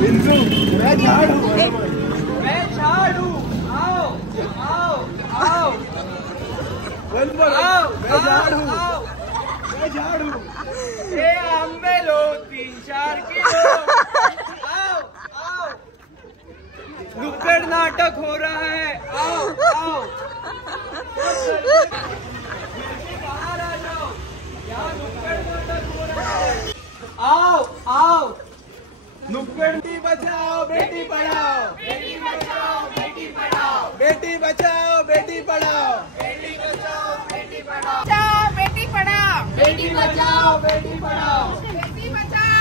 बिंजू मैं झाड़ू आओ आओ आओ बंद आओ मैं झाड़ू ये आंबे लो 3-4 किलो आओ आओ नुक्कड़ नाटक हो रहा है आओ आओ बाहर आ जाओ यहाँ नुक्कड़ नाटक हो रहा है आओ आओ नुक्कड़ बेटी बचाओ बेटी पढ़ाओ बेटी बचाओ बेटी पढ़ाओ बेटी बचाओ बेटी पढ़ाओ बेटी बचाओ बेटी पढ़ाओ बेटी पढ़ाओ बेटी बचाओ बेटी पढ़ाओ बेटी बचाओ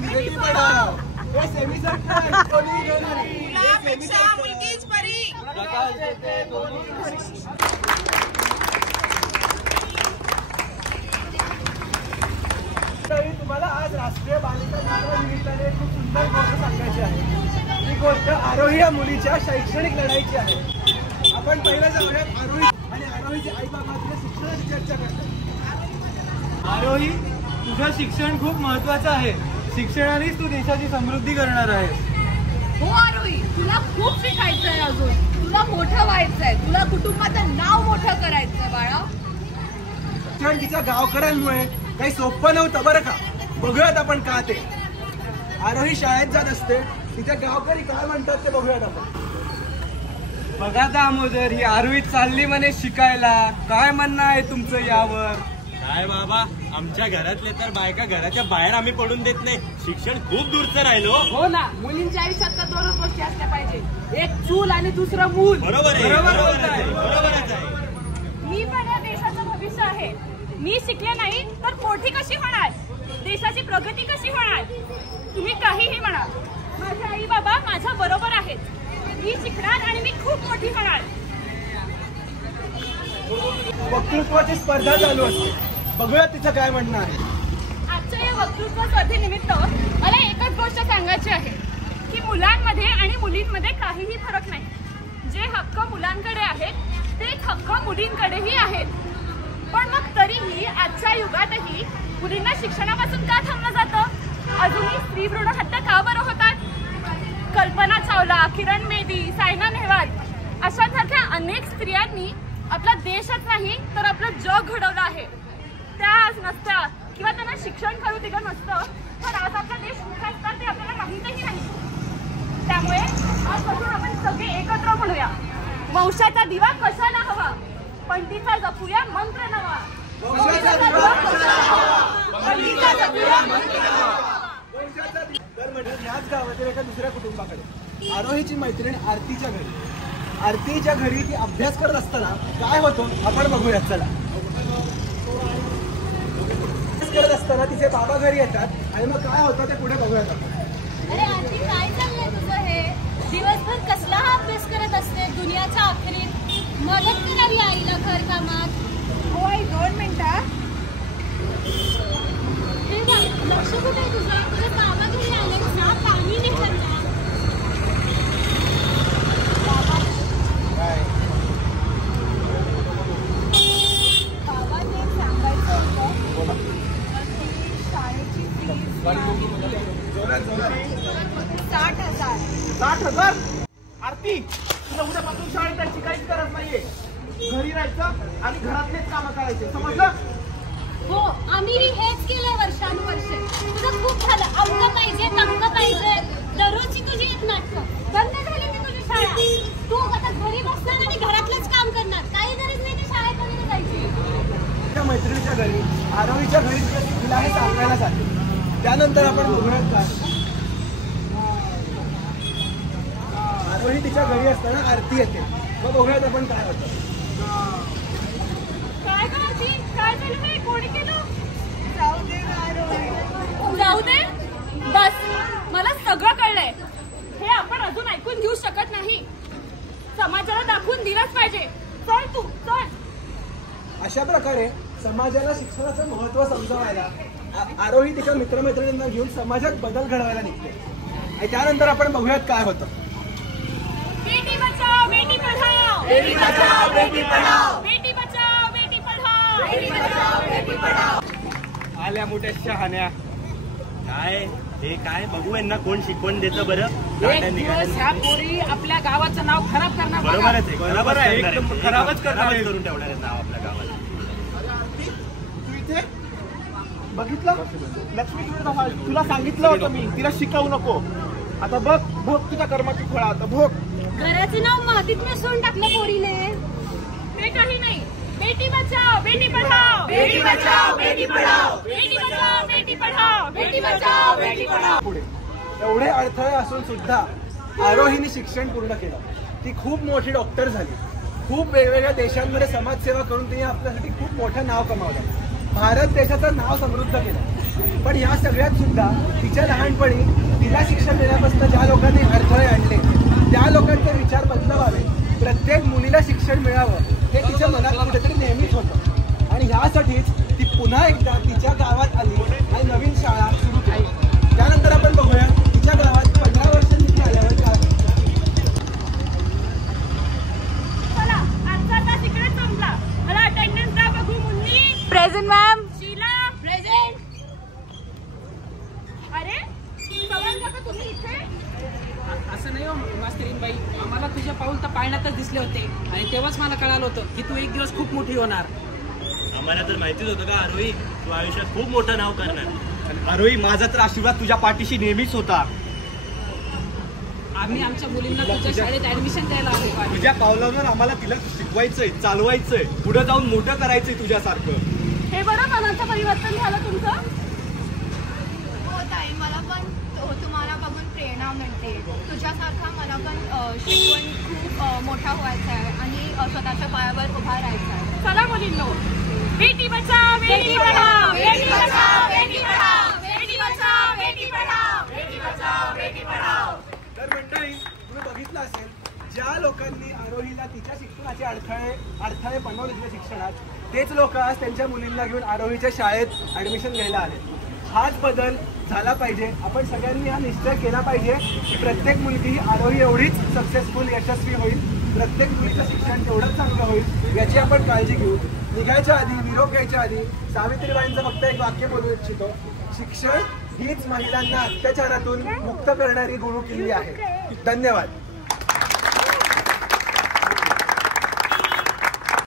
बेटी पढ़ाओ हे सेमीसरकार कोणी घेणारी मुलापेक्षा मुलगीच बरी प्रकाश देते दोन्ही तुम्हाला आज राष्ट्रीय बालिका दिनानिमित्ताने खूप सुंदर गोष्ट सांगायची आहे। ही गोष्ट आरोही या मुलीच्या शैक्षणिक लढाईची आहे। आपण पहिलं जाऊयात आरोही आणि आरोहीचे आई बाबांच्या शिक्षणाची चर्चा करतो। आरोही तुझं शिक्षण खूप महत्वाचं आहे। शिक्षणानेच तू देशाची समृद्धी करणार आहेस। हो आरोही तुला खूप शिकायचंय अजून तुला मोठं व्हायचंय तुला कुटुंबाचं नाव मोठं करायचंय बाळा। शिक्षण तिच्या गावकऱ्यांमुळे काही सोपं नव्हतं बरं का। बघूयात आपण का ते। आरोही शाळेत जात असते तिच्या गावकरी काय म्हणतात ते बघूयात आपण। बघा दामोदर ही आरोही चालली म्हणे शिकायला काय म्हणणं आहे तुमचं यावर? काय बाबा आमच्या घरातले तर बायका घराच्या बाहेर आम्ही पडून देत नाही। शिक्षण खूप दूरचं राहिलो। हो ना मुलींच्या आयुष्यात तर दोनच गोष्टी असल्या पाहिजे एक चूल आणि दुसरं मूल। बरोबर आहे बरोबरच आहे। मी पण या देशाचं भविष्य आहे। मी शिकले नाही तर मोठी कशी होणार देशाची प्रगती कशी होणार? तुम्ही काहीही म्हणा माझे आई बाबा माझ्या बरोबर आहेत। मी शिकणार आणि मी खूप मोठी होणार। वक्तृत्वाची स्पर्धा चालू असते बघूयात तिचं काय म्हणणं आहे। आजच्या या वक्तृत्व स्पर्धेनिमित्त मला एकच गोष्ट सांगायची आहे की मुलांमध्ये आणि मुलींमध्ये काहीही फरक नाही। जे हक्क मुलांकडे आहेत तेच हक्क मुलींकडेही आहेत। पण मग तरीही आजच्या युगातही मुलींना शिक्षणापासून का थांबलं जातं? अजूनही स्त्री भ्रूण हत्या का बरं होतात? कल्पना चावला किरण बेदी सायना नेहवाल अशासारख्या अनेक स्त्रियांनी आपला देशच नाही तर आपलं जग घडवलं आहे। त्या आज नसत्या किंवा त्यांना शिक्षण करू दिलं नसतं तर आज आपला देश कुठे असता ते आपल्याला माहीतही नाही। त्यामुळे आजपासून आपण सगळे एकत्र म्हणूया वंशाचा दिवा कशाला हवा पंडिता जपूया मंत्र नवा। तर म्हणजे ह्याच गावातील एका दुसऱ्या कुटुंबाकडे आरोहीची मैत्रीण आरतीच्या घरी ती अभ्यास करत असताना काय होतं आपण बघूयात चला। अभ्यास करत असताना तिचे बाबा घरी येतात आणि मग काय होतं ते पुढे बघूयात आपण। अरे आरती काय चाललंय तुझं हे दिवसभर कसला हा अभ्यास करत असते दुनियाच्या अखेरीत मदत करावी आईला घर कामात। हो आई 2 मिनिटं हे बघ लक्ष कुठे आहे तुझं तुझे बाबा घरी आले ना पाणी निघालं बाबांनी सांगायचं होतं शाळेची फीस 60,000 आरती तुला उद्यापासून शाळेत जायची काहीच गरज नाहीये। घरी राहायचं आणि घरातलेच कामं करायचे समजलं? हो आम्ही हेच केलंय वर्षानुवर्षे। तुझं खूप झालं अंक पाहिजे तंक पाहिजे दररोजची तुझी एक नाटकं बंद झाली की तुझी शाळा। तू आता घरी बसणार आणि घरातलंच काम करणार काही गरज नाही की शाळेत वगैरे जायची। त्या मैत्रिणीच्या घरी आरोहीच्या घरी तिला हे सांगायला जाते। त्यानंतर आपण बघूयात काय आरोही तिच्या घरी असताना आरती येते मग बघूयात आपण काय होतं। काय करायची काय झालं नाही कोणी केलं? जाऊ दे बस मला सगळं कळलंय। हे आपण अजून ऐकून घेऊ शकत नाही समाजाला दाखवून दिलाच पाहिजे। चल तू चल। अशा प्रकारे समाजाला शिक्षणाचं महत्त्व समजावायला आरोही तिच्या मित्रमैत्रिणींना घेऊन समाजात बदल घडवायला निघते आणि त्यानंतर आपण बघूयात काय होतं। बेटी बचाओ बेटी पढ़ाओ बेटी बचाओ बेटी पढ़ाओ बेटी बचाओ बेटी पढ़ाओ बेटी बचाओ बेटी पढ़ाओ। आल्या मोठ्या शहाण्या काय हे काय बघू यांना कोण शिकवण देतं बरं. एक दांड्या दिवस निघाल्या. ह्या पोरी आपल्या गावाचं नाव खराब करणार बघा. बरोबरच आहे बरोबर आहे, करणार एकदम आहेत. खराबच करणार आहेत. करून ठेवणार आहेत नाव आपल्या गावाला. तू इथे बघितलं लक्ष्मी तुला सांगितलं होतं मी तिला शिकवू नको. आता बघ भोग तुझ्या कर्माची फळं. आता भोग. घराचं नाव मातीत मिसळून टाकलं पोरीने. ते काही नाही. बेटी बचाओ बेटी पढाओ, बेटी बचाओ बेटी पढाओ, बेटी बचाओ बेटी पढाओ, बेटी बचाओ बेटी पढाओ. पुढे एवढे अडथळे असून सुद्धा आरोहीने शिक्षण पूर्ण केलं. ती खूप मोठी डॉक्टर झाली. खूप वेगवेगळ्या देशांमध्ये समाजसेवा करून तिने आपल्यासाठी खूप मोठं नाव कमावलं. भारत देशाचं नाव समृद्ध केलं. पण या सगळ्यात सुद्धा तिच्या लहानपणी तिला शिक्षण देण्यापासून ज्या लोकांनी अडथळे आणले त्या लोकांचे विचार बदलावे. प्रत्येक मुलीला शिक्षण मिळावं हे तिच्या मनात कुठेतरी नेहमीच होतं. आणि ह्यासाठीच ती पुन्हा एकदा तिच्या गावात आली आणि नवीन शाळा सुरू केली. त्यानंतर आपण बघूया तिच्या गावात 15 वर्षांनी आल्यावर काय. चला आजचा तास इकडेच संपला. मला अटेंडन्स द्या बघू. Munni present ma'am. Sheela present. अरे समजलं का तुम्ही इथे? असं नाही हो मास्तरीनबाई, आम्हाला तुझे पाऊल तर पाळण्यातच दिसले होते आणि तेव्हाच मला कळालं होतं की तू एक दिवस खूप मोठी होणार. आम्हाला तर माहितीच होतं का आरोही तू आयुष्यात खूप मोठं नाव करणार. आरोही माझा तर आशीर्वाद तुझ्या पाठीशी नेहमीच होता. आम्ही आमच्या मुलींना तुझ्या शाळेत ऍडमिशन द्यायला आलो आहे. तुझ्या पावलावर आम्हाला तिला शिकवायचंय, चालवायचंय, पुढे जाऊन मोठं करायचंय तुझ्यासारखं. हे बरं मनाचं परिवर्तन झालं तुमचं. हो ताई, मला पण तुम्हाला बघून प्रेरणा मिळते. तुझ्यासारखा मला पण शिकवण खूप मोठा व्हायचा आहे आणि स्वतःच्या पायावर उभा राहायचा आहे. चला मुलींनो, बेटी बचाओ बेटी पढाओ, बेटी बचाओ बेटी पढाओ, बेटी बचाओ बेटी पढाओ, बेटी बचाओ बेटी पढाओ. तर मंडळी तुम्ही बघितलं असेल ज्या लोकांनी आरोहीला तिच्या शिक्षणाचे अडथळे बनवले तिच्या शिक्षणात तेच लोक आज त्यांच्या मुलींना घेऊन आरोहीच्या शाळेत ऍडमिशन घ्यायला आले. हाच बदल झाला पाहिजे. आपण सगळ्यांनी हा निश्चय केला पाहिजे की प्रत्येक मुलगी ही आरोही एवढीच सक्सेसफुल यशस्वी होईल. प्रत्येक मुलीचं शिक्षण तेवढंच चांगलं होईल याची आपण काळजी घेऊ. निघायच्या आधी निरोप घ्यायच्या आधी सावित्रीबाईंचं फक्त एक वाक्य बोलू इच्छितो. शिक्षण हीच महिलांना अत्याचारातून मुक्त करणारी गुरु किल्ली आहे. धन्यवाद.